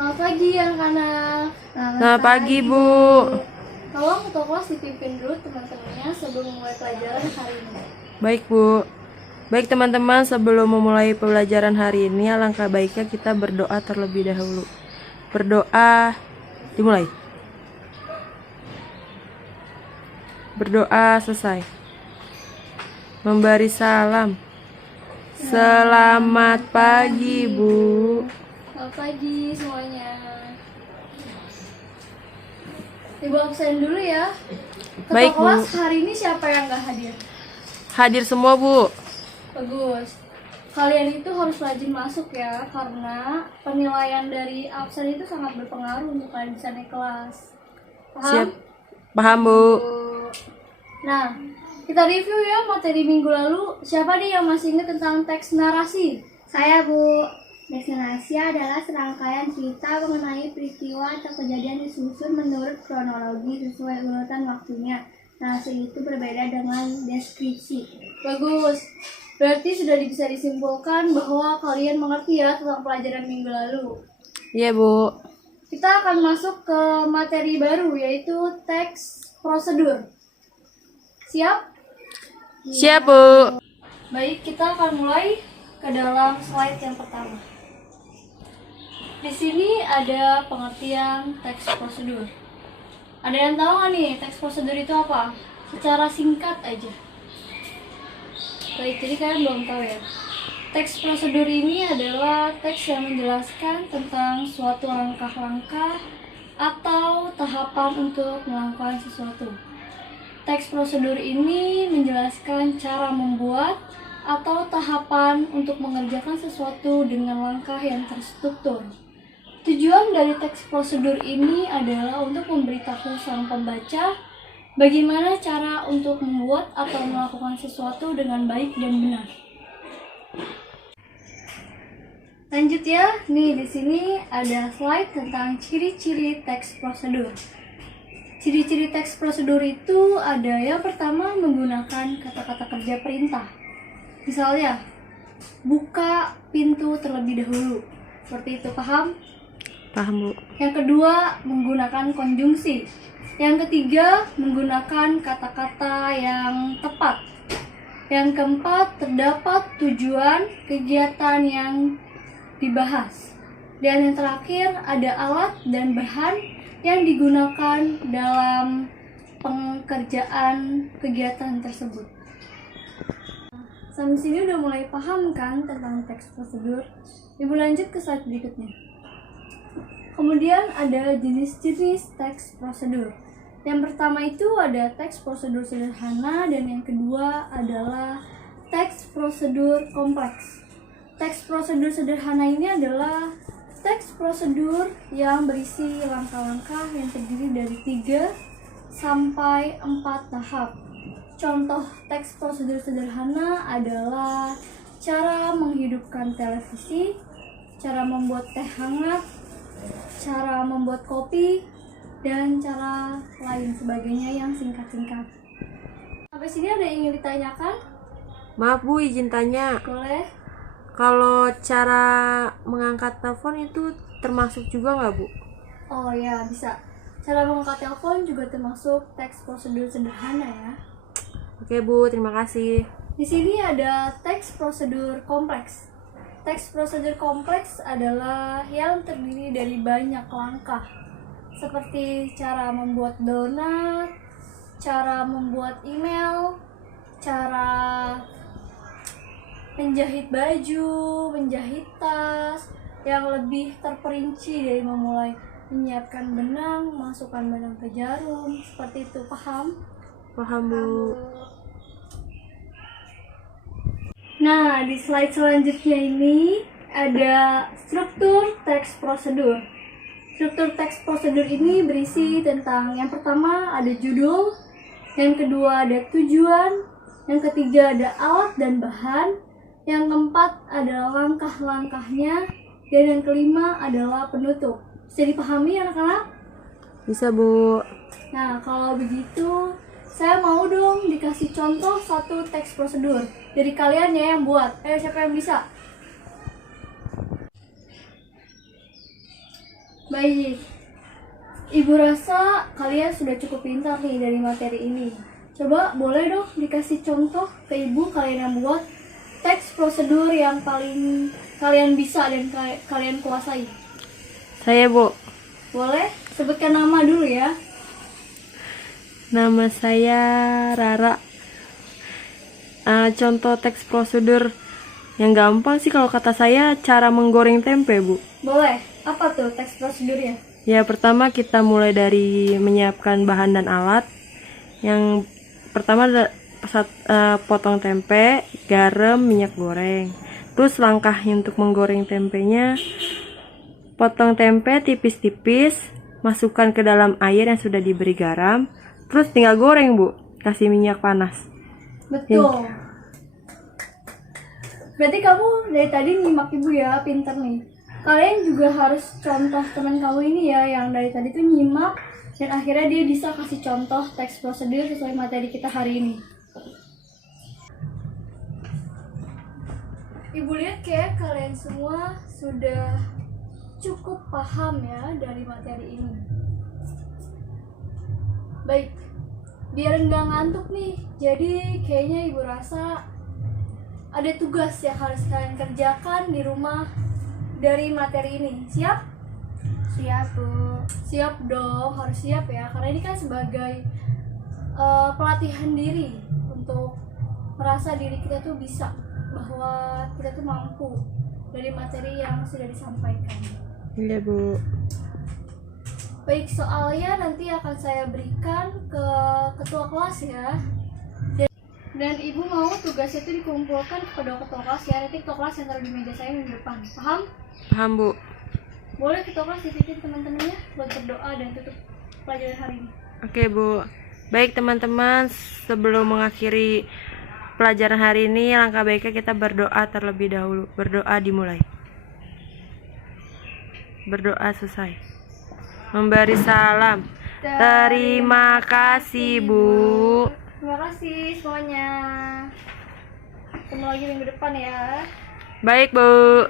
Selamat pagi anak-anak. Selamat pagi, Bu. Tolong ketua kelas dipimpin dulu teman-temannya sebelum memulai pelajaran hari ini. Baik, Bu. Baik, teman-teman, sebelum memulai pelajaran hari ini, alangkah baiknya kita berdoa terlebih dahulu. Berdoa, dimulai. Berdoa selesai. Memberi salam. Selamat pagi, Bu. Selamat pagi semuanya. Ibu absen dulu ya. Ketua Baik, Bu. kelas hari ini siapa yang nggak hadir? Hadir semua, Bu. Bagus. Kalian itu harus rajin masuk ya, karena penilaian dari absen itu sangat berpengaruh untuk kalian bisa naik kelas. Paham? Siap. Paham, Bu. Nah, kita review ya materi minggu lalu. Siapa nih yang masih ingat tentang teks narasi? Saya, Bu. Teks narasi adalah serangkaian cerita mengenai peristiwa atau kejadian disusun menurut kronologi sesuai urutan waktunya. Narasi itu berbeda dengan deskripsi. Bagus. Berarti sudah bisa disimpulkan bahwa kalian mengerti ya tentang pelajaran minggu lalu. Iya, Bu. Kita akan masuk ke materi baru, yaitu teks prosedur. Siap? Siap, Bu. Baik, kita akan mulai ke dalam slide yang pertama. Di sini ada pengertian teks prosedur. Ada yang tahu nggak nih teks prosedur itu apa? Secara singkat aja. Baik, jadi kalian belum tahu ya. Teks prosedur ini adalah teks yang menjelaskan tentang suatu langkah-langkah atau tahapan untuk melakukan sesuatu. Teks prosedur ini menjelaskan cara membuat atau tahapan untuk mengerjakan sesuatu dengan langkah yang terstruktur. Tujuan dari teks prosedur ini adalah untuk memberitahu sang pembaca bagaimana cara untuk membuat atau melakukan sesuatu dengan baik dan benar. Lanjut ya, nih di sini ada slide tentang ciri-ciri teks prosedur. Ciri-ciri teks prosedur itu ada yang pertama menggunakan kata-kata kerja perintah. Misalnya, buka pintu terlebih dahulu. Seperti itu, paham? Paham, Bu. Yang kedua, menggunakan konjungsi. Yang ketiga, menggunakan kata-kata yang tepat. Yang keempat, terdapat tujuan kegiatan yang dibahas. Dan yang terakhir, ada alat dan bahan yang digunakan dalam pengerjaan kegiatan tersebut. Sampai sini udah mulai paham kan tentang teks prosedur? Ibu lanjut ke slide berikutnya. Kemudian ada jenis-jenis teks prosedur. Yang pertama itu ada teks prosedur sederhana dan yang kedua adalah teks prosedur kompleks. Teks prosedur sederhana ini adalah teks prosedur yang berisi langkah-langkah yang terdiri dari 3 sampai 4 tahap. Contoh teks prosedur sederhana adalah cara menghidupkan televisi, cara membuat teh hangat, cara membuat kopi, dan cara lain sebagainya yang singkat-singkat. Sampai sini ada yang ingin ditanyakan? Maaf, Bu, izin tanya. Boleh? Kalau cara mengangkat telepon itu termasuk juga nggak, Bu? Oh ya, bisa. Cara mengangkat telepon juga termasuk teks prosedur sederhana ya. Oke, Bu, terima kasih. Di sini ada teks prosedur kompleks. Teks prosedur kompleks adalah yang terdiri dari banyak langkah, seperti cara membuat donat, cara membuat email, cara menjahit baju, menjahit tas, yang lebih terperinci dari memulai menyiapkan benang, masukkan benang ke jarum, seperti itu, paham? Paham, Bu. Nah, di slide selanjutnya ini ada struktur teks prosedur. Struktur teks prosedur ini berisi tentang yang pertama ada judul, yang kedua ada tujuan, yang ketiga ada alat dan bahan, yang keempat adalah langkah-langkahnya, dan yang kelima adalah penutup. Bisa dipahami anak-anak? Bisa, Bu. Nah, kalau begitu saya mau dong dikasih contoh satu teks prosedur dari kalian ya yang buat. Ayo, siapa yang bisa? Baik, Ibu rasa kalian sudah cukup pintar nih dari materi ini. Coba boleh dong dikasih contoh ke Ibu kalian yang buat teks prosedur yang paling kalian bisa dan kalian kuasai. Saya, Bu. Boleh sebutkan nama dulu ya. Nama saya Rara. Contoh teks prosedur yang gampang sih kalau kata saya cara menggoreng tempe, Bu. Boleh, apa tuh teks prosedurnya? Ya, pertama kita mulai dari menyiapkan bahan dan alat. Yang pertama potong tempe, garam, minyak goreng. Terus langkah untuk menggoreng tempenya, potong tempe tipis-tipis, masukkan ke dalam air yang sudah diberi garam, terus tinggal goreng, Bu. Kasih minyak panas. Betul. Berarti kamu dari tadi nyimak Ibu ya, pinter nih. Kalian juga harus contoh teman kamu ini ya, yang dari tadi tuh nyimak dan akhirnya dia bisa kasih contoh teks prosedur sesuai materi kita hari ini. Ibu lihat kayak kalian semua sudah cukup paham ya dari materi ini. Baik, biar nggak ngantuk nih, jadi kayaknya Ibu rasa ada tugas yang harus kalian kerjakan di rumah dari materi ini. Siap? Siap, Bu. Siap dong, harus siap ya, karena ini kan sebagai pelatihan diri untuk merasa diri kita tuh bisa, bahwa kita tuh mampu dari materi yang sudah disampaikan. Iya, Bu. Baik, soalnya nanti akan saya berikan ke ketua kelas ya. Dan Ibu mau tugasnya itu dikumpulkan kepada ketua kelas ya. Nanti ketua kelas yang taruh di meja saya minggu depan. Paham? Paham, Bu. Boleh ketua kelas titipin teman-temannya buat berdoa dan tutup pelajaran hari ini. Oke, Bu. Baik, teman-teman, sebelum mengakhiri pelajaran hari ini, langkah baiknya kita berdoa terlebih dahulu. Berdoa dimulai. Berdoa selesai. Memberi salam. Terima kasih, Bu. Terima kasih semuanya. Ketemu lagi minggu depan ya. Baik, Bu.